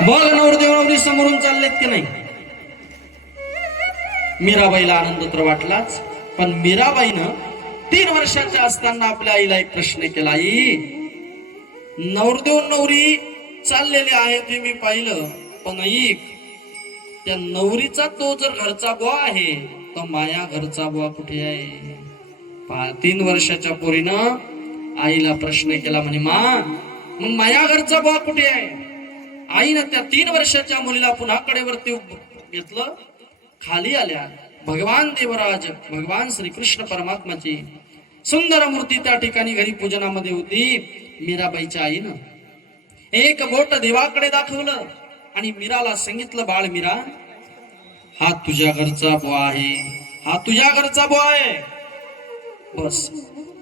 बघ नवरदेव नवरी समोरून चाललेत की नाही? मीराबाईला आनंद तर वाटलाच पण मीराबाईनं तीन वर्षाच्या असताना आपल्या आईला एक प्रश्न केला आई नवरदेव नवरी चाललेले आहे ते मी पाहिलं पण ऐक त्या नवरीचा तो जर घरचा बुवा आहे तर माया घरचा बुवा कुठे आहे? तीन वर्षाच्या पोरीनं आईला प्रश्न केला म्हणे मा मग माया घरचा बुवा कुठे आहे? आईनं त्या तीन वर्षाच्या मुलीला पुन्हा कडेवरती घेतलं. खाली आल्या. भगवान देवराज भगवान श्री कृष्ण परमात्माची सुंदर मूर्ती त्या ठिकाणी घरी पूजनामध्ये होती. मीराबाईच्या आईनं. एक बोट देवाकडे दाखवलं आणि मीराला सांगितलं बाळ मीरा हा तुझ्या घरचा बुवा आहे. हा तुझ्या घरचा बुवा आहे. बस.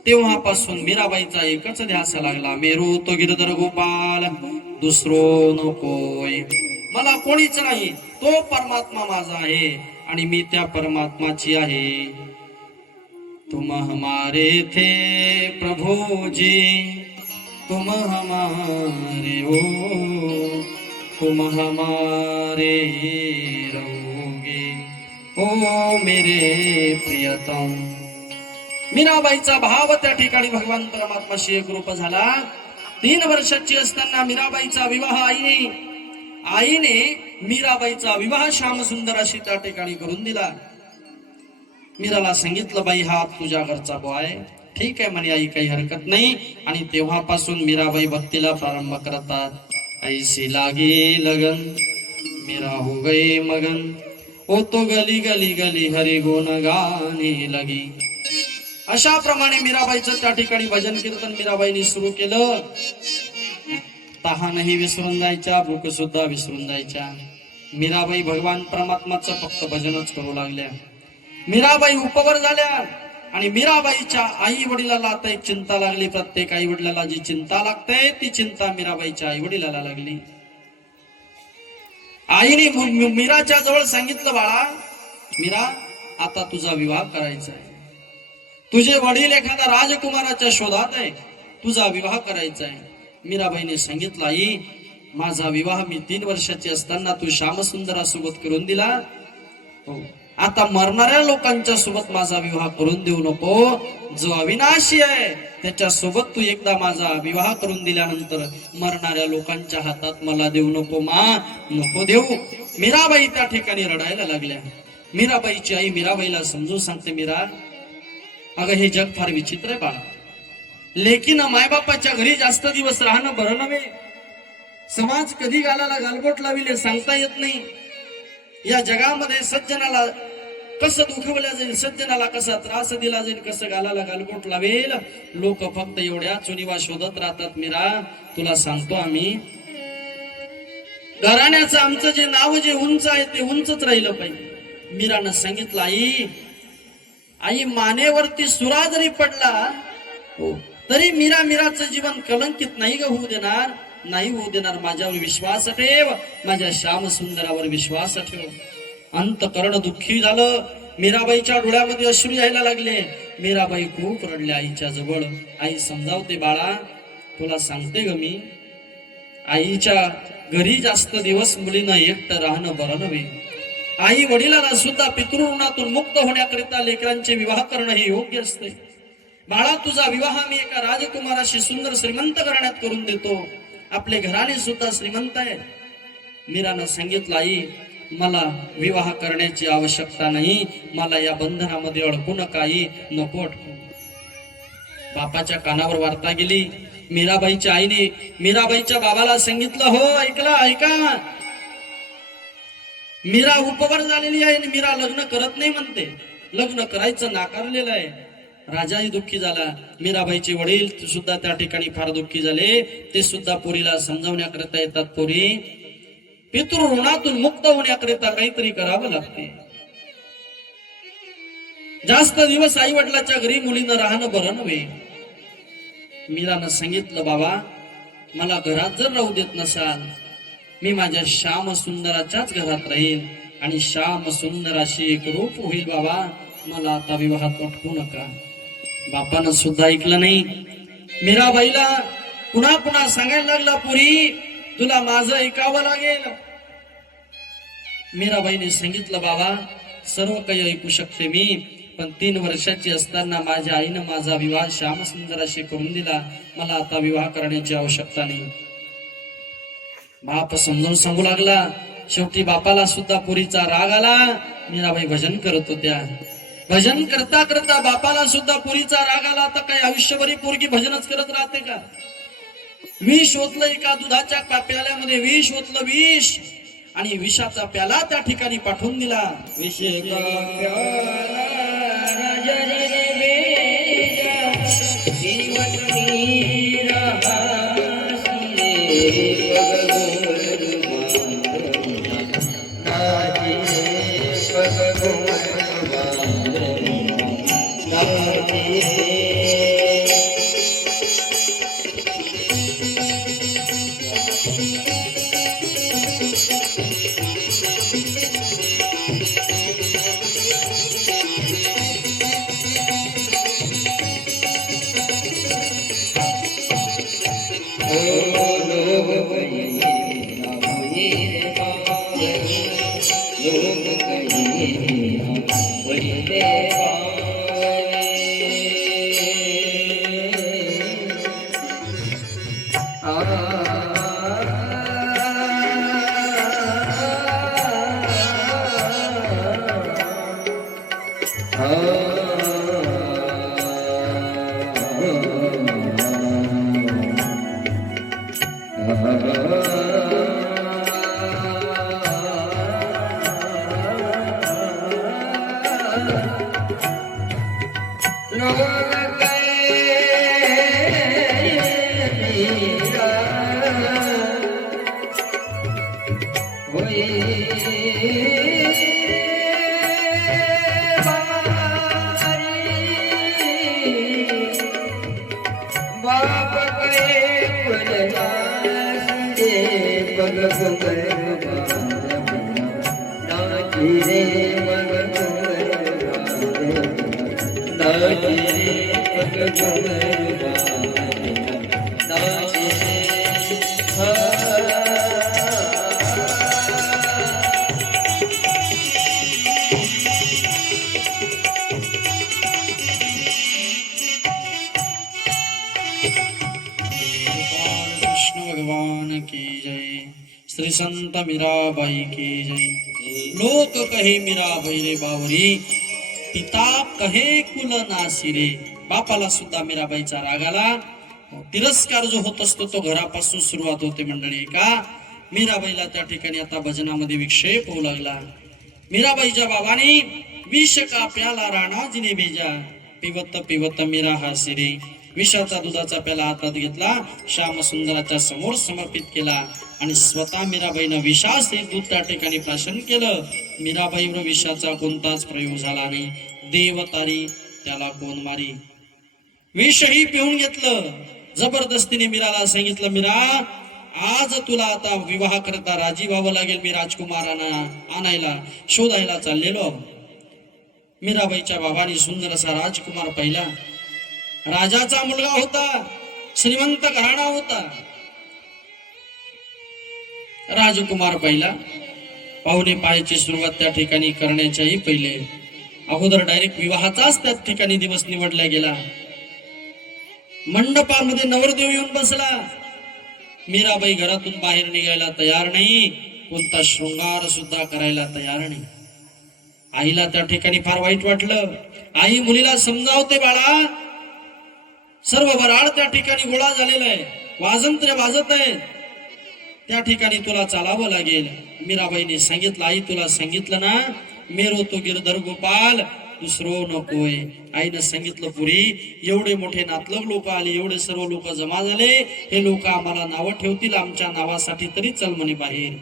तेव्हापासून मीराबाईचा एकच ध्यास लागला. मेरू तो गिरधर गोपाल दुसरो नकोय. मला कोणीच नाही. तो परमात्मा माझा आहे आणि मी त्या परमात्माची आहे. तुम हमारे थे प्रभुजी तुम हमारे हो. तुम हमारे रहोगे. ओ मेरे प्रियतम. मीराबाईचा भाव त्या ठिकाणी भगवान परमात्माशी एकरूप झाला. तीन वर्षाची असताना मीराबाईचा विवाह आईने आईने मीराबाईचा विवाह श्याम सुंदराशी त्या ठिकाणी करून दिला. मीराला सांगितलं बाई हा तुझ्या घरचा बॉय ठीक आहे म्हणे आई काही हरकत नाही. आणि तेव्हापासून मीराबाई भक्तीला प्रारंभ करतात. ऐसी लागे लगन मीरा हो गए मगन. ओ तो गली गली गली हरी गुण गाने लगी. अशा प्रमाणे मीराबाईचं त्या ठिकाणी भजन कीर्तन मीराबाईने सुरू केलं. तहानही विसरून जायच्या भूक सुद्धा विसरून जायच्या. मीराबाई भगवान परमात्माचं फक्त भजनच करू लागल्या. मीराबाई उपवर झाल्या आणि मीराबाईच्या आई वडिलाला आता एक चिंता लागली. प्रत्येक आई वडिलाला जी चिंता लागते ती चिंता मीराबाईच्या आई वडिलाला लागली. आईने मीराच्या जवळ सांगितलं बाळा मीरा आता तुझा विवाह करायचा आहे. तुझे वडील एखादा राजकुमाराच्या शोधात आहे. तुझा विवाह करायचा आहे. मीराबाईने सांगितलं आई माझा विवाह मी तीन वर्षाची असताना तू श्यामसुंदरासोबत करून दिला. हो. आता मरणाऱ्या लोकांच्या सोबत माझा विवाह करून देऊ नको. जो अविनाशी आहे त्याच्या सोबत तू एकदा माझा विवाह करून दिल्यानंतर मरणाऱ्या लोकांच्या हातात मला देऊ नको मा. नको देऊ. मीराबाई त्या ठिकाणी रडायला लागल्या. मीराबाईची आई मीराबाईला समजून सांगते मीरा अगं हे जग फार विचित्र आहे बाळा. लेकिन मायबापाच्या घरी जास्त दिवस राहणं बरं नव्हे. समाज कधी गालाला गालबोट लाविले सांगता येत नाही. या जगामध्ये सज्जनाला कसं दुखवल्या जाईल सज्जनाला कसा त्रास दिला जाईल कसं गालाला गालबोट लावेल? लोक फक्त एवढ्या चुनिवा शोधत राहतात मीरा तुला सांगतो आम्ही. घराण्याचं आमचं जे नाव जे उंच आहे ते उंचच राहिलं पाहिजे. मीरानं सांगितलं आई आई मानेवरती सुरा जरी पडला हो. तरी मीरा मीराचं जीवन कलंकित नाही ग होऊ देणार. नाही होऊ देणार माझ्यावर विश्वास ठेव. माझ्या श्याम सुंदरावर विश्वास ठेव. अंतकरण दुःखी झालं. मीराबाईच्या डोळ्यामध्ये अश्रू यायला लागले. मीराबाई खूप रडल्या आईच्या जवळ. आई समजावते बाळा. तुला सांगते ग मी. आईच्या घरी जास्त दिवस मुलीनं एकटं राहणं बरं नव्हे. आई वडिलांना सुद्धा पितृऋणातून मुक्त होण्याकरिता लेकरांचे विवाह करणं हे योग्य असते. बाळा तुझा विवाह मी एका राजकुमाराशी सुंदर श्रीमंत करण्यात करून देतो. आपले घराणे सुद्धा श्रीमंत आहे. मीरानं सांगितलं आई मला विवाह करण्याची आवश्यकता नाही. मला या बंधनामध्ये अडकू नका आई. नको अडकू. बापाच्या कानावर वार्ता गेली. मीराबाईच्या आईने मीराबाईच्या बाबाला सांगितलं हो ऐकला ऐका. मीरा उपवर झालेली आहे आणि मीरा लग्न करत नाही म्हणते. लग्न करायचं नाकारलेलं आहे. राजाही दुःखी झाला. मीराबाईचे वडील सुद्धा त्या ठिकाणी फार दुःखी झाले. ते सुद्धा पोरीला समजावण्याकरिता येतात पोरी. पितृ ऋणातून मुक्त होण्याकरिता काहीतरी करावं लागते. जास्त दिवस आई वडिलाच्या घरी मुलीनं राहणं बरं नव्हे. मीरानं सांगितलं बाबा मला घरात जर राहू देत नसाल मी माझ्या श्याम सुंदराच्याच घरात राहील आणि श्याम सुंदराशी एक रूप होईल बाबा. मला आता विवाहात पटकू नका. बापानं सुद्धा ऐकलं नाही. मीराबाईला पुन्हा पुन्हा सांगायला लागला पुरी तुला माझं ऐकावं लागेल. मीराबाईने सांगितलं बाबा सर्व काही ऐकू शकते मी पण तीन वर्षाची असताना माझ्या आईनं माझा विवाह श्यामसुंदराशी करून दिला. मला आता विवाह करण्याची आवश्यकता नाही. बाप समजून सांगू लागला. शेवटी बापाला सुद्धा पुरीचा राग आला. मीराबाई भजन करत होत्या. भजन करता करता बापाला सुद्धा पुरीचा राग आला. तर काही आयुष्यभरी पोरगी भजनच करत राहते का? विष होतलं एका दुधाच्या प्याल्यामध्ये विष होतलं विष. आणि विषाचा प्याला त्या ठिकाणी पाठवून दिला. विष Música बाप की जय। श्री संत मीराबाई की जय। लोक कहे मीराबाई रे बावरी पिता कहे कुल नासी रे। बापाला सुद्धा मीराबाईचा राग आला तिरस्कार जो होत असतो तो घरापासून सुरुवात होते मंडळी का? मीराबाईला त्या ठिकाणी आता भजनामध्ये विक्षेप होऊ लागला. मीराबाईच्या बाबाने विष का प्याला राणाजीने भेजा. पिवत पिवत मीरा हा सिरे विषाचा दुधाचा प्याला हातात घेतला श्यामसुंदराच्या समोर समर्पित केला आणि स्वतः मीराबाईनं विषास हे दूध त्या ठिकाणी प्राशन केलं. मीराबाईवर विषाचा कोणताच प्रयोग झाला नाही. देवतारी त्याला कोण मारी? विषही पिऊन घेतलं. जबरदस्तीने मीराला सांगितलं मीरा आज तुला आता विवाह करता राजी व्हावं लागेल मी राजकुमारांना आणायला शोधायला चाललेलो. मीराबाईच्या बाबाने सुंदर असा राजकुमार पाहिला. राजाचा मुलगा होता श्रीमंत घराणा होता. राजकुमार पहिला पाहुणे पाहायची सुरुवात त्या ठिकाणी करण्याच्याही पहिले. अगोदर डायरेक्ट विवाहाचाच त्या ठिकाणी दिवस निवडला गेला. मंडपामध्ये नवरदेव येऊन बसला. मीराबाई घरातून बाहेर निघायला तयार नाही. कोणता शृंगार सुद्धा करायला तयार नाही. आईला त्या ठिकाणी फार वाईट वाटलं. आई मुलीला समजावते बाळा सर्व वराळ त्या ठिकाणी गोळा झालेला आहे. वाजंत्र्य वाजत आहे. त्या ठिकाणी तुला चालावं लागेल. मीराबाईने सांगितलं आई तुला सांगितलं ना मेरो तो गिरधर गोपाल दुसरो नकोय. आईनं सांगितलं पुरी एवढे मोठे नातलग लोक आले एवढे सर्व लोक जमा झाले हे लोक आम्हाला नावं ठेवतील आमच्या नावासाठी तरी चल म्हणे बाहेर.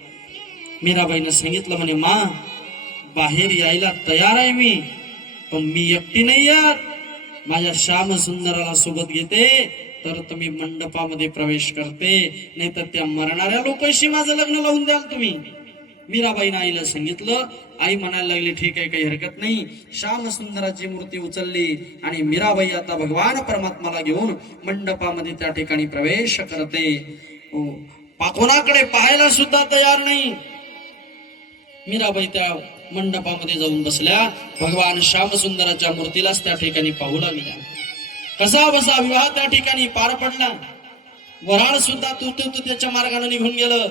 मीराबाईनं सांगितलं म्हणे मा बाहेर यायला तयार आहे मी पण मी एकटी नाही यात माझ्या श्याम सुंदराला सोबत घेते तर तुम्ही मंडपामध्ये प्रवेश करते नाही तर त्या मरणाऱ्या लोकांशी माझं लग्न लावून द्याल तुम्ही. मीराबाईनं आईला सांगितलं आई म्हणायला लागली ठीक आहे काही हरकत नाही. श्याम सुंदराची मूर्ती उचलली आणि मीराबाई आता भगवान परमात्माला घेऊन मंडपामध्ये त्या ठिकाणी प्रवेश करते. हो, कोणाकडे पाहायला सुद्धा तयार नाही. मीराबाई त्या मंडपामध्ये जाऊन बसल्या भगवान श्यामसुंदराच्या मूर्तीलाच त्या ठिकाणी पाहू लागल्या. कसा बसा विवाह त्या ठिकाणी पार पडला. वराळ सुद्धा तू त्याच्या मार्गाने निघून गेलं.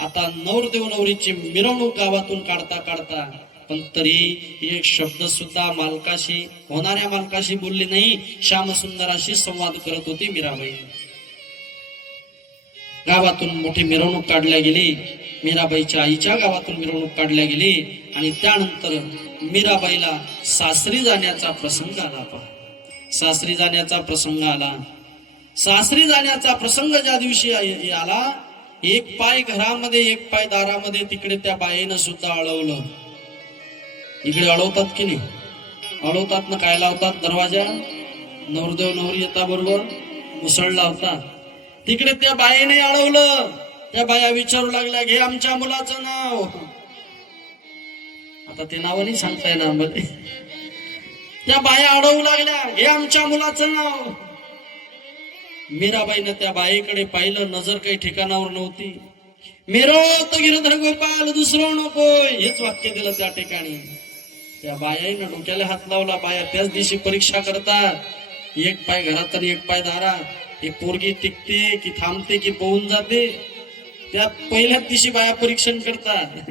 आता नवरदेव नवरीची मिरवणूक गावातून काढता काढता पण तरी एक शब्द सुद्धा मालकाशी होणाऱ्या मालकाशी बोलली नाही श्यामसुंदराशी संवाद करत होती मीराबाई. गावातून मोठी मिरवणूक काढल्या गेली. मीराबाईच्या आईच्या गावातून मिरवणूक काढल्या गेली आणि त्यानंतर मीराबाईला सासरी जाण्याचा प्रसंग आला पहा. सासरी जाण्याचा प्रसंग आला. सासरी जाण्याचा प्रसंग ज्या दिवशी आला एक पाय घरामध्ये एक पाय दारामध्ये तिकडे त्या बाईनं सुद्धा अळवलं इकडे अळवतात की नाही? अळवतात ना काय लावतात दरवाजा? नवरदेव नवरी येता बरोबर? मुसळ लावतात. तिकडे त्या बाईने अडवलं. त्या बाया विचारू लागल्या घे आमच्या मुलाचं नाव. आता ते नाव नाही सांगता येणार त्या बाया अडवू लागल्या घे आमच्या मुलाचं नाव. मीराबाईनं त्या बाईकडे पाहिलं नजर काही ठिकाणावर नव्हती. मेरो तो गिरधर गोपाल दुसरं नको. हेच वाक्य दिलं त्या ठिकाणी. त्या बायाईनं डोक्याला हात लावला बाया त्याच दिवशी परीक्षा करतात. एक पाय घरात आणि एक पाय दारात. ही पोरगी टिकते की थांबते की पोहून जाते? त्या पहिल्याच दिवशी बाया परीक्षण करतात.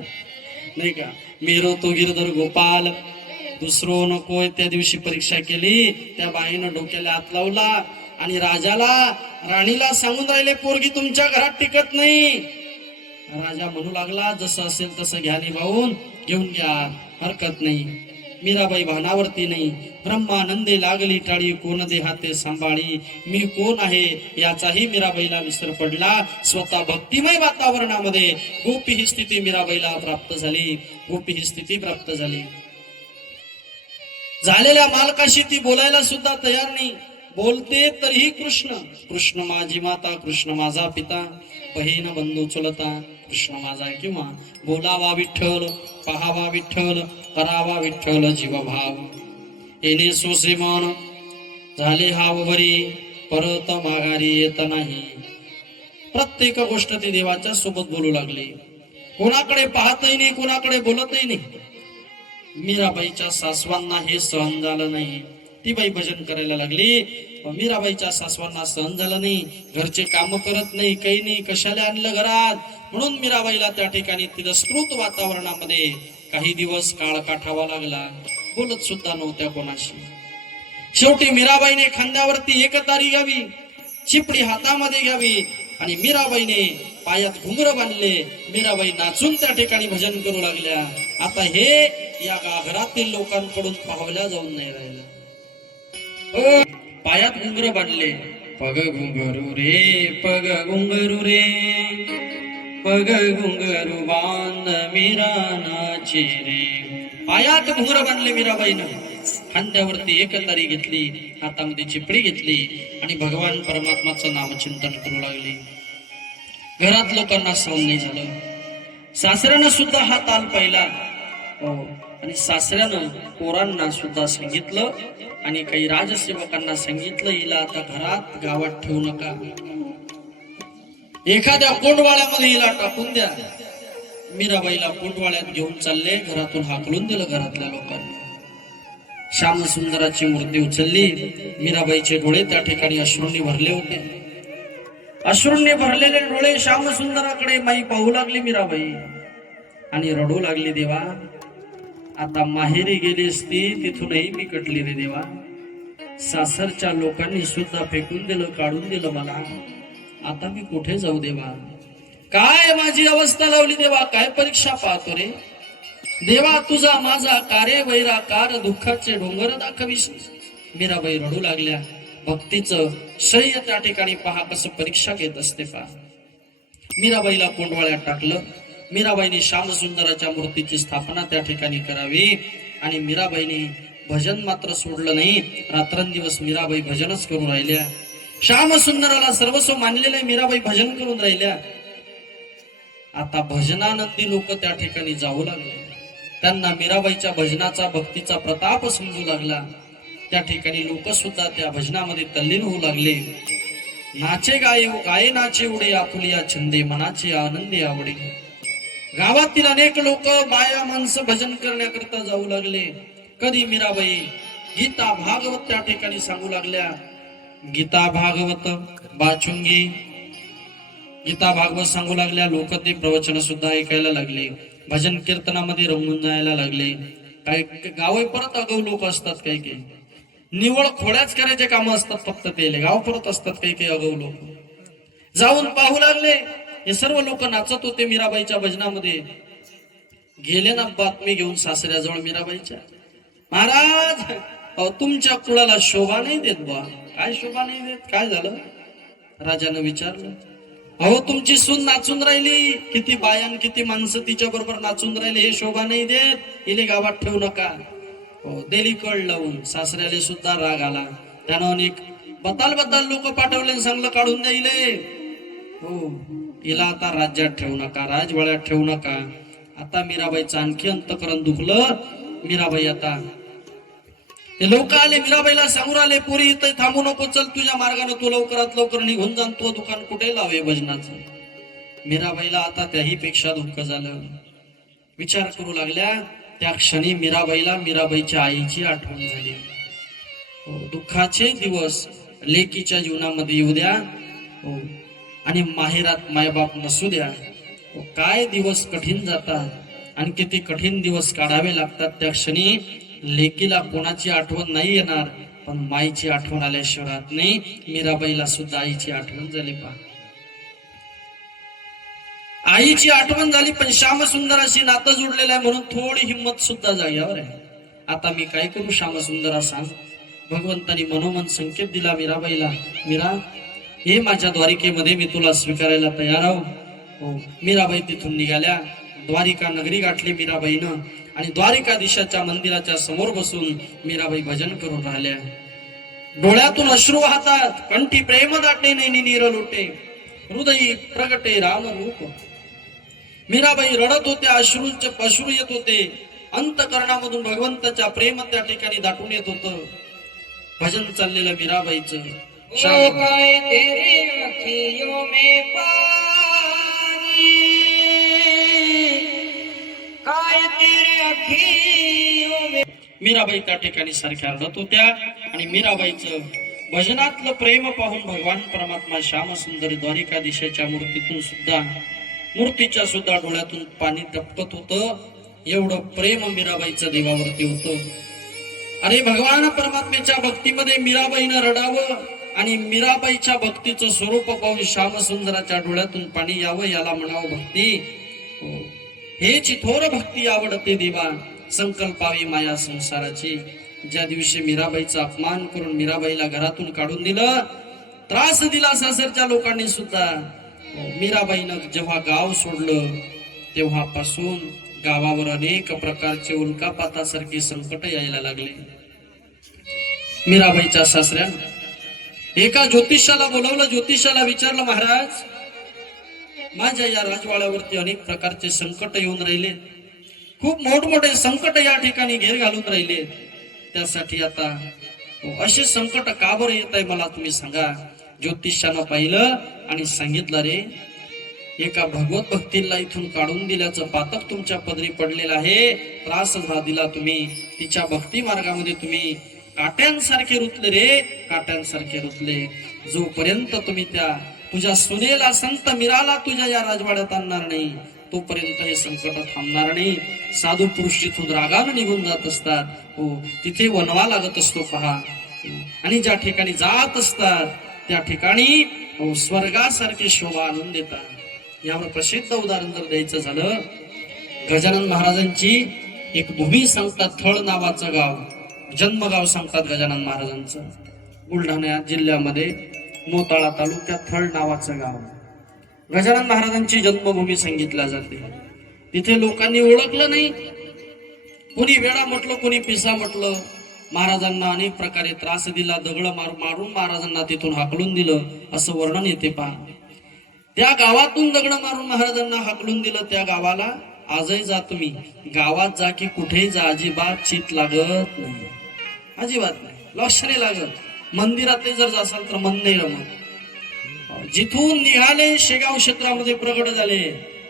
नाही का? मेरो तो गिरधर गोपाल दुसरो नको त्या दिवशी परीक्षा केली. त्या बाईनं डोक्याला हात लावला आणि राजाला राणीला सांगून राहिले पोरगी तुमच्या घरात टिकत नाही. राजा म्हणू लागला जसं असेल तसं घ्या निभावून घेऊन घ्या हरकत नाही. मीराबाई भानावरती नाही. ब्रह्मानंदे लागली टाळी कोण दे हाते सांभाळी? मी कोण आहे? याचाही मीराबाईला विसर पडला. स्वतः भक्तिमय वातावरणामध्ये गोपी ही स्थिती मीराबाईला प्राप्त झाली. गोपी ही स्थिती प्राप्त झाली. झालेल्या मालकाशी ती बोलायला सुद्धा तयार नाही. बोलते तरीही कृष्ण. कृष्ण माझी माता कृष्ण माझा पिता. बहीण बंधू चुलता कृष्ण माझा किंवा बोलावा विठ्ठल पहावा विठ्ठल करावा विठ्ठल जीवभाव. येणे सोसे मन झाले हावभरी परत माघारी येत नाही. प्रत्येक गोष्ट ती देवाच्या सोबत बोलू लागली. कोणाकडे पाहतही नाही कोणाकडे बोलतही नाही. मीराबाईच्या सासवांना हे सहन झालं नाही. ती बाई भजन करायला लागली मीराबाईच्या सासवांना सहन झालं नाही. घरचे काम करत नाही काही नाही कशाला आणलं घरात? म्हणून मीराबाईला त्या ठिकाणी तिरस्कृत वातावरणामध्ये काही दिवस काळ काठावा लागला. बोलत सुद्धा नव्हत्या कोणाशी. शेवटी मीराबाईने खांद्यावरती एकतारी घ्यावी चिपडी हातामध्ये घ्यावी आणि मीराबाईने पायात घुंगर बांधले. मीराबाई नाचून त्या ठिकाणी भजन करू लागल्या. आता हे या घरातील लोकांकडून पाहल्या जाऊन नाही राहिलं. पायात घुंगर बांधले. पग घुंगरू रे पग घुंगरू रे पग घुंगरू बांध मीरानाचे रे. पायात घुंगर बांधले मीराबाईनं. खांद्यावरती एक तारी घेतली हातामध्ये चिपडी घेतली आणि भगवान परमात्माचं नामचिंतन करू लागली. घरात लोकांना सहन नाही झालं. सासऱ्यानं सुद्धा हा ताल पाहिला. हो, आणि सासऱ्यानं पोरांना सुद्धा सांगितलं आणि काही राजसेवकांना सांगितलं हिला आता घरात गावात ठेवू नका. एखाद्या कोंडवाळ्यामध्ये हिला टाकून द्या. मीराबाईला कोंडवाळ्यात घेऊन चालले घरातून हाकलून दिलं घरातल्या लोकांनी. श्यामसुंदराची मूर्ती उचलली मीराबाईचे डोळे त्या ठिकाणी अश्रूंनी भरले होते. अश्रूंनी भरलेले डोळे श्यामसुंदराकडे माई पाहू लागली मीराबाई. आणि रडू लागली देवा आता माहेरी गेलीस ती तिथूनही मी कटली रे देवा. सासरच्या लोकांनी सुद्धा फेकून दिलं काढून दिलं मला. आता मी कुठे जाऊ देवा? काय माझी अवस्था लावली देवा? काय परीक्षा पाहतो रे? देवा तुझा माझा कार्य वैराकार दुःखाचे डोंगर दाखविस. मीराबाई रडू लागल्या. भक्तीचं शय्य त्या ठिकाणी पहा कसं परीक्षा घेत असते पहा. मीराबाईला कोंडवाळ्यात टाकलं. मीराबाईने श्यामसुंदराच्या मूर्तीची स्थापना त्या ठिकाणी करावी. आणि मीराबाईने भजन मात्र सोडलं नाही. रात्रंदिवस मीराबाई भजनच करून राहिल्या. श्यामसुंदराला सर्वस्व मानलेल्या मीराबाई भजन करून राहिल्या. आता भजनानंदी लोक त्या ठिकाणी जाऊ लागले. त्यांना मीराबाईच्या भजनाचा भक्तीचा प्रताप समजू लागला. त्या ठिकाणी लोक सुद्धा त्या भजनामध्ये तल्लीन होऊ लागले. नाचे गाय गाये नाचे उडे आपुलिया छंदे मनाचे आनंदी आवडे. गावातील अनेक लोक बाया माणसं भजन करण्याकरता जाऊ लागले. कधी मीराबाई गीता भागवत त्या ठिकाणी सांगू लागल्या. गीता भागवत बाचुंगी गीता भागवत सांगू लागल्या. लोक ते प्रवचन सुद्धा ऐकायला लागले. भजन कीर्तनामध्ये रंगून जायला लागले. काही गाव परत अगाऊ लोक असतात काही काही निवळ खोड्याच करायचे काम असतात फक्त ते गाव परत असतात काही काही अगाऊ लोक. जाऊन पाहू लागले. हे सर्व लोक नाचत होते मीराबाईच्या भजनामध्ये. गेले ना बातमी घेऊन सासऱ्याजवळ मीराबाईच्या. महाराज अहो, तुमच्या कुळाला शोभा नाही देत बा काय शोभा नाही देत? काय झालं? राजानं विचारलं. अहो तुमची सून नाचून राहिली. किती बायान किती माणसं तिच्या बरोबर नाचून राहिले हे शोभा नाही देत. इले गावात ठेवू नका. हो देली कळ लावून. सासऱ्याले सुद्धा राग आला. त्यानं अनेकबद्दल बद्दल लोक पाठवले चांगलं काढून द्यायले. हो. हिला आता राज्यात ठेवू नका राजवाड्यात ठेवू नका. आता मीराबाईचं आणखी अंतकरण दुखलं. मीराबाई आता हे लोक आले मीराबाईला सांगून आले पुरी इथं थांबू नको चल तुझ्या मार्गाने तू लवकरात लवकर निघून जाण तो दुकान कुठे लावे भजनाचं मीराबाईला आता त्याही पेक्षा दुःख झालं. विचार करू लागल्या. त्या क्षणी मीराबाईला मीराबाईच्या आईची आठवण झाली. हो, दुःखाचे दिवस लेकीच्या जीवनामध्ये येऊ द्या. हो. आणि माहेरात मायबाप नसू द्या काय दिवस कठीण जातात आणि किती कठीण दिवस काढावे लागतात त्या क्षणी लेकीला कोणाची आठवण नाही येणार पण माईची आठवण आल्याशिवाय राहत नाही मीराबाईला सुद्धा आईची आठवण झाली पा आईची आठवण झाली पण श्यामसुंदराशी नातं जुडलेलं आहे म्हणून थोडी हिंमत सुद्धा जाग्यावर आहे आता मी काय करू श्यामसुंदरा सांग भगवंतानी मनोमन संकेत दिला मीराबाईला मीरा हे माझ्या द्वारिकेमध्ये मी तुला स्वीकारायला तयार आहो. हो, मीराबाई तिथून निघाल्या. द्वारिका नगरी गाठली मीराबाईनं आणि द्वारिका दिशाच्या मंदिराच्या समोर बसून मीराबाई भजन करून राहिल्या. डोळ्यातून अश्रू वाहतात कंठी प्रेम दाटे नैनी नीर लोटे. हृदयी प्रगटे राम रूप. मीराबाई रडत होत्या अश्रूंचे अश्रू येत होते. अंतकरणामधून भगवंताच्या प्रेम त्या ठिकाणी दाटून येत होत. भजन चाललेलं मीराबाईचं. ओ शांत. अखियों में पानी काय तेरे अखियों में मीराबाई त्या ठिकाणी सारख्या रडत होत्या आणि मीराबाईचं भजनातलं प्रेम पाहून भगवान परमात्मा श्यामसुंदर द्वारिका दिशेच्या मूर्तीतून सुद्धा मूर्तीच्या सुद्धा डोळ्यातून पाणी टपकत होत एवढं प्रेम मीराबाईचं देवावरती होतं अरे भगवान परमात्मेच्या भक्तीमध्ये मीराबाईनं रडावं आणि मीराबाईच्या भक्तीचं स्वरूप पाहून श्यामसुंदराच्या डोळ्यातून पाणी यावं याला म्हणावं भक्ती. हो. हे. चिथोर थोर भक्ती आवडते देवा. संकल्पावी माया संसाराची. ज्या दिवशी मीराबाईचा अपमान करून मीराबाईला घरातून काढून दिलं त्रास दिला सासरच्या लोकांनी सुद्धा. हो, मीराबाईनं जेव्हा गाव सोडलं तेव्हापासून गावावर अनेक प्रकारचे उल्कापातासारखे संकट यायला लागले. मीराबाईच्या सासऱ्या एका ज्योतिषाला बोलवलं ज्योतिषाला विचारलं महाराज माझ्या या राजवाड्यावरती अनेक प्रकारचे संकट येऊन राहिले. खूप मोठमोठे संकट या ठिकाणी घेर घालून राहिले. त्यासाठी आता असे संकट का बरं येत आहे मला तुम्ही सांगा. ज्योतिषानं पाहिलं आणि सांगितलं रे एका भगवत भक्तीला इथून काढून दिल्याचं पातक तुमच्या पदरी पडलेलं आहे. त्रास झा दिला तुम्ही. तिच्या भक्ती मार्गामध्ये तुम्ही काट्यांसारखे रुतले रे काट्यांसारखे रुतले. जोपर्यंत तुम्ही त्या तुझ्या सुनेला संत मिराला तुझ्या या राजवाड्यात आणणार नाही तोपर्यंत हे संकट थांबणार नाही. साधू पुरुष तिथून रागानं निघून जात असतात हो तिथे वनवा लागत असतो पहा. आणि ज्या ठिकाणी जात असतात त्या ठिकाणी हो स्वर्गासारखे शोभा आणून देतात. यावर प्रसिद्ध उदाहरण जर द्यायचं झालं गजानन महाराजांची एक भूमी सांगतात थळ नावाचं गाव. जन्मगाव सांगतात गजानन महाराजांचं. बुलढाणा जिल्ह्यामध्ये मोताळा तालुक्यात थळ नावाचं गाव गजानन महाराजांची जन्मभूमी सांगितल्या जाते. तिथे लोकांनी ओळखलं नाही. कुणी वेळा म्हटलं कुणी पिसा म्हटलं. महाराजांना अनेक प्रकारे त्रास दिला दगड मार मारून महाराजांना तिथून हाकलून दिलं असं वर्णन येते पहा. त्या गावातून दगड मारून महाराजांना हाकलून दिलं त्या गावाला आजही जा तुम्ही. गावात जा की कुठेही जा अजिबात चित लागत नाही. अजिबात नाही. लक्ष नाही लागत. मंदिरात जर जासाल तर मन नाही रमत. जिथून निघाले शेगाव क्षेत्रामध्ये प्रगट झाले.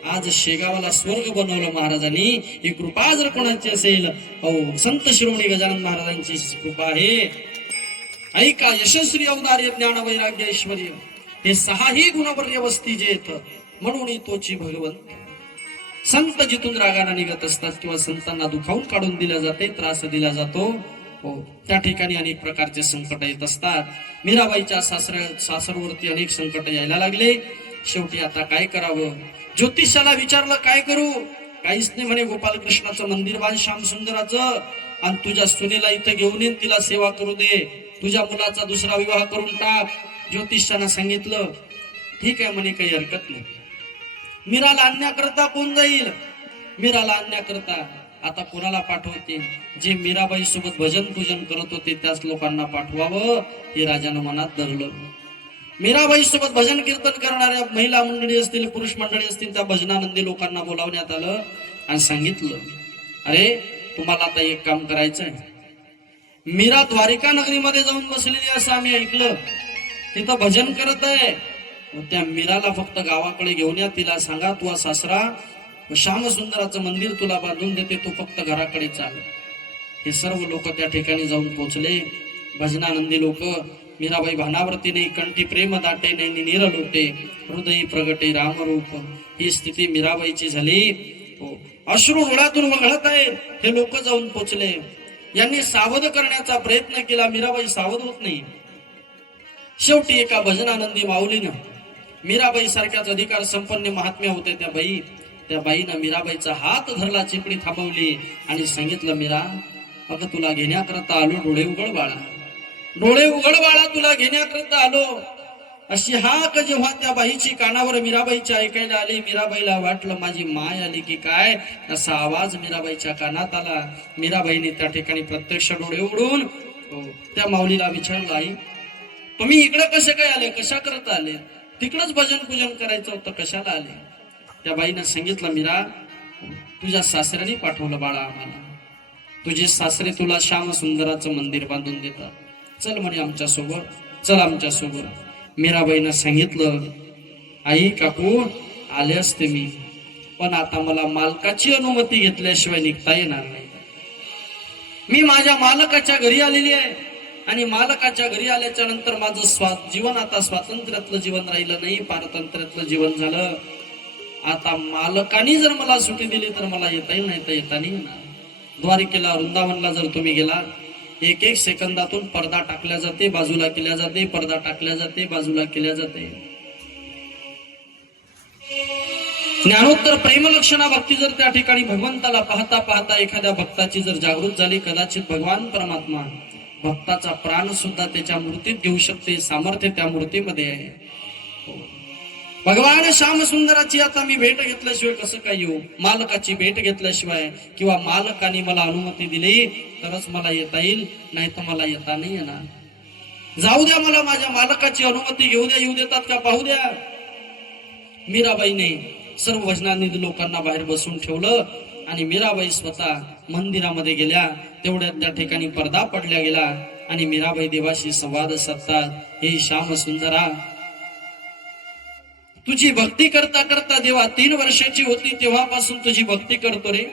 आज शेगावाला स्वर्ग बनवलं महाराजांनी. ही कृपा जर कोणाची असेल अहो संत शिरोमणी गजानन महाराजांची कृपा आहे. ऐका यशस्वी अवदार्य ज्ञान वैराग्य ऐश्वर्य हे सहाही गुणवर्य वस्ती जे येत म्हणून तोची भगवंत. संत जिथून रागाना निघत असतात किंवा संतांना दुखावून काढून दिला जाते त्रास दिला जातो. हो. त्या ठिकाणी अनेक प्रकारचे संकट येत असतात. मीराबाईच्या सासऱ्या सासरवरती अनेक संकट यायला लागले. शेवटी आता काय करावं? ज्योतिषाला विचारलं काय करू? काहीच नाही म्हणे गोपालकृष्णाचं मंदिर बांध श्याम सुंदराचं. आणि तुझ्या सुनेला इथं घेऊन येईन तिला सेवा करू दे. तुझ्या मुलाचा दुसरा विवाह करून टाक. ज्योतिषांना सांगितलं. ठीक आहे म्हणे काही हरकत नाही. मीराला आणण्याकरता कोण जाईल? मीराला आणण्याकरता आता कुणाला पाठवते जे मीराबाई सोबत भजन पूजन करत होते त्याच लोकांना पाठवावं हे राजानं मनात धरलं. मीराबाई सोबत भजन कीर्तन करणाऱ्या महिला मंडळी असतील पुरुष मंडळी असतील त्या भजनानंदी लोकांना बोलावण्यात आलं आणि सांगितलं अरे तुम्हाला आता एक काम करायचं आहे मीरा द्वारिका नगरीमध्ये जाऊन बसलेली असं आम्ही ऐकलं. तिथं भजन करत आहे. त्या मीराला फक्त गावाकडे घेऊन या तिला सांगा तुझा सासरा श्यामसुंदराचं मंदिर तुला बांधून देते तू फक्त घराकडे चाल. हे सर्व लोक त्या ठिकाणी जाऊन पोचले. भजनानंदी लोक मीराबाई भानावरती कंठी प्रेम दाटे नाही नीर लोटे हृदय प्रगटे रामरूप. ही स्थिती मीराबाईची झाली. हो. अश्रू डोळ्यातून वगळत आहेत हे लोक जाऊन पोचले. यांनी सावध करण्याचा प्रयत्न केला मीराबाई सावध होत नाही. शेवटी एका भजनानंदी माऊलीनं मीराबाई सारख्याच अधिकार संपन्न महात्म्या होते त्या बाई. त्या बाईनं मीराबाईचा हात धरला चिपडी थांबवली आणि सांगितलं मीरा अगं तुला घेण्याकरता आलो डोळे उघड बाळा. डोळे उघड बाळा तुला घेण्याकरता आलो. अशी हाक जेव्हा त्या बाईची कानावर मीराबाईच्या ऐकायला आली मीराबाईला वाटलं माझी माय आली की काय? असा आवाज मीराबाईच्या कानात आला. मीराबाईने त्या ठिकाणी प्रत्यक्ष डोळे उघडून हो, त्या माऊलीला विचारलं आई तुम्ही इकडे कसे काय आले? कशा करता आले? तिकडंच भजन पूजन करायचं होतं कशाला आले? त्या बाईनं सांगितलं मीरा तुझ्या सासऱ्याने पाठवलं बाळा आम्हाला. तुझे सासरे तुला श्याम सुंदराचं मंदिर बांधून देतात. चल म्हणे आमच्यासोबत चल आमच्यासोबत मीराबाईनं सांगितलं आई काकू आले असते मी पण आता मला मालकाची अनुमती घेतल्याशिवाय निघता येणार नाही. मी माझ्या मालकाच्या घरी आलेली आहे आणि मालकाच्या घरी आल्याच्यानंतर माझं स्वा जीवन आता स्वातंत्र्यातलं जीवन राहिलं नाही पारतंत्र्यातलं जीवन झालं. आता मालकाने जर मला सुटी दिली तर मला येता येईल नाही तर येता नाही द्वारिकेला वृंदावनला जर तुम्ही गेला एक एक सेकंदातून पडदा टाकल्या जाते बाजूला केल्या जाते पडदा टाकल्या जाते बाजूला केल्या जाते. ज्ञानोत्तर प्रेमलक्षणा भक्ती जर त्या ठिकाणी भगवंताला पाहता पाहता एखाद्या भक्ताची जर जागृत झाली कदाचित भगवान परमात्मा भक्ताचा प्राण सुद्धा त्याच्या मूर्तीत घेऊ शकते सामर्थ्य त्या मूर्तीमध्ये आहे. हो. भगवान श्यामसुंदराची आता मी भेट घेतल्याशिवाय कसं काय येऊ? मालकाची भेट घेतल्याशिवाय किंवा मालकाने मला अनुमती दिली तरच मला येता येईल नाही तर मला येता नाही येणार. जाऊ द्या मला माझ्या मालकाची अनुमती घेऊ द्या येऊ देतात का? पाहू द्या. मीराबाईने सर्व भजनानिधी लोकांना बाहेर बसून ठेवलं आणि मीराबाई स्वतः मंदिरामध्ये गेल्या. तेवढ्यात त्या ठिकाणी पडदा पडल्या गेला आणि मीराबाई देवाशी संवाद साधतात. हे श्याम सुंदरा तुझी भक्ती करता करता देवा तीन वर्षाची होती तेव्हापासून तुझी भक्ती करतो रे.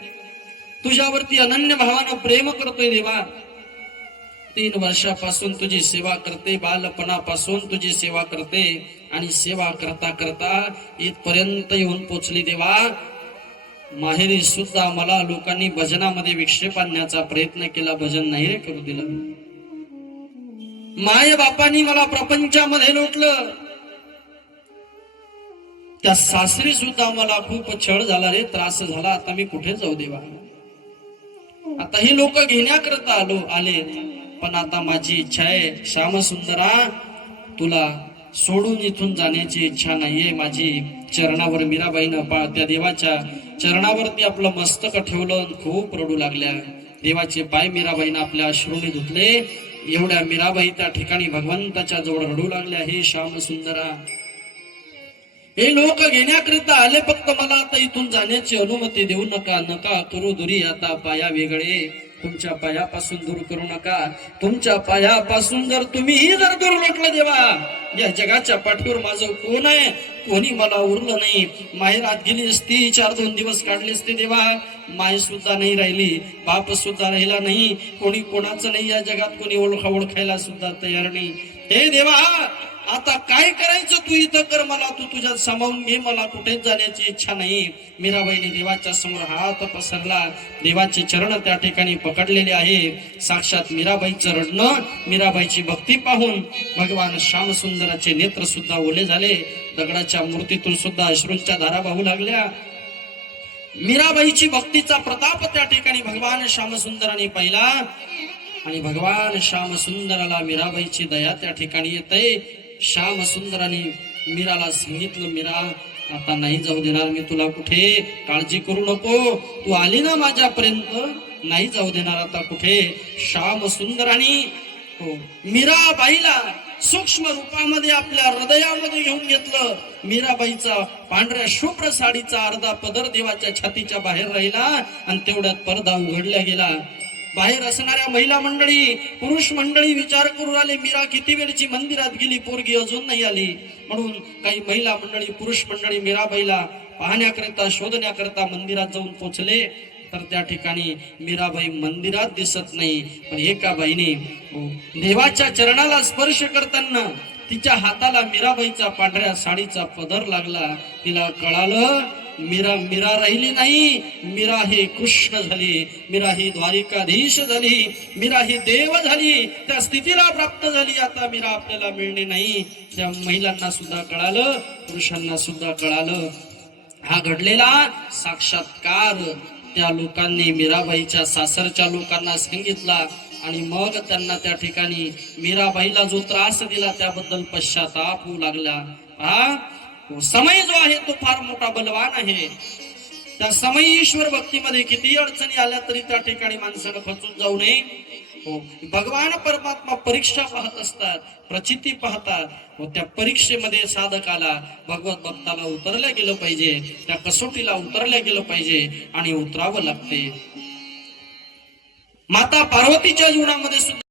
तुझ्यावरती अनन्य भावानं प्रेम करतोय देवा. तीन वर्षापासून तुझी सेवा करते बालपणापासून तुझी सेवा करते आणि सेवा करता करता इथपर्यंत येऊन पोचली देवा. माहेरी सुद्धा मला लोकांनी भजनामध्ये विक्षेप आणण्याचा प्रयत्न केला भजन नाही रे करू दिलं. माय बापानी मला प्रपंचामध्ये लोटलं. त्या सासरी सुद्धा मला खूप छळ झाला रे त्रास झाला. आता मी कुठे जाऊ देवा? आता हे लोक घेण्याकरता आलो आले पण आता माझी इच्छा आहे श्यामसुंदरा तुला सोडून इथून जाण्याची इच्छा नाहीये. माझी चरणावर मीराबाईनं पा त्या देवाच्या चरणावरती आपलं मस्तक ठेवलं आणि खूप रडू लागल्या. देवाचे पाय मीराबाईनं आपल्या अश्रूने धुतले. एवढ्या मीराबाई त्या ठिकाणी भगवंताच्या जवळ रडू लागल्या. हे श्याम सुंदरा हे लोक घेण्याकरिता आले फक्त मला आता इथून जाण्याची अनुमती देऊ नका नका करू दुरी आता पाया वेगळे. तुमच्या पायापासून दूर करू नका. तुमच्या पायापासून जर तुम्हीही जर दूर म्हटलं देवा या जगाच्या पाठीवर माझं कोण आहे? कोणी मला उरलं नाही. माहेरात गेली असती चार दोन दिवस काढले असते देवा. माय सुद्धा नाही राहिली बाप सुद्धा राहिला नाही. कोणी कोणाचं नाही या जगात कोणी ओळखा ओळखायला सुद्धा तयार नाही. हे देवा आता काय करायचं तू इथं कर मला? तू तुझ्यात सामावून घे मला कुठेच जाण्याची इच्छा नाही. मीराबाईने देवाच्या समोर हात पसरला. देवाचे चरण त्या ठिकाणी पकडलेले आहे. साक्षात मीराबाईचं रडणं मीराबाईची भक्ती पाहून भगवान श्यामसुंदराचे नेत्र सुद्धा ओले झाले. दगडाच्या मूर्तीतून सुद्धा अश्रूंच्या धारा वाहू लागल्या. मीराबाईची भक्तीचा प्रताप त्या ठिकाणी भगवान श्यामसुंदराने पाहिला. आणि भगवान श्यामसुंदराला मीराबाईची दया त्या ठिकाणी येते. श्यामसुंदराने मीराला सांगितलं मीरा आता नाही जाऊ देणार मी तुला कुठे? काळजी करू नको. तू आली ना माझ्यापर्यंत? नाही जाऊ देणार आता कुठे? श्यामसुंदराने हो. मीराबाईला सूक्ष्म रूपामध्ये आपल्या हृदयामध्ये घेऊन घेतलं. मीराबाईचा पांढऱ्या शुभ्र साडीचा अर्धा पदर देवाच्या छातीच्या बाहेर राहिला आणि तेवढ्यात पडदा उघडला गेला. बाहेर असणाऱ्या महिला मंडळी पुरुष मंडळी विचार करू आले मीरा किती वेळची मंदिरात गेली पोरगी अजून नाही आली. म्हणून काही महिला मंडळी पुरुष मंडळी मीराबाईला पाहण्याकरिता शोधण्याकरिता मंदिरात जाऊन पोचले. तर त्या ठिकाणी मीराबाई मंदिरात दिसत नाही. पण एका बाईने देवाच्या चरणाला स्पर्श करताना तिच्या हाताला मीराबाईचा पांढऱ्या साडीचा पदर लागला. तिला कळालं मीरा मीरा राहिली नाही. मीरा ही कृष्ण झाली. मीरा ही द्वारिकाधीश झाली. मीरा ही देव झाली. त्या स्थितीला प्राप्त झाली. आता मीरा आपल्याला मिळणे नाही. त्या महिलांना सुद्धा कळालं पुरुषांना सुद्धा कळालं. हा घडलेला साक्षात्कार. त्या लोकांनी मीराबाईच्या सासरच्या लोकांना सांगितला आणि मग त्यांना त्या ठिकाणी मीराबाईला जो त्रास दिला त्याबद्दल पश्चाताप होऊ लागला. हा समय जो आहे तो फार मोठा बलवान आहे. त्या समय ईश्वर भक्तीमध्ये किती अडचणी आल्या तरी त्या ठिकाणी माणसानं फसून जाऊ नये. हो, भगवान परमात्मा परीक्षा पाहत असतात प्रचिती पाहतात. व त्या परीक्षेमध्ये साधकाला भगवत भक्ताला उतरल्या गेलं पाहिजे त्या कसोटीला उतरल्या गेलं पाहिजे आणि उतरावं लागते. माता पार्वतीच्या जीवनामध्ये सुद्धा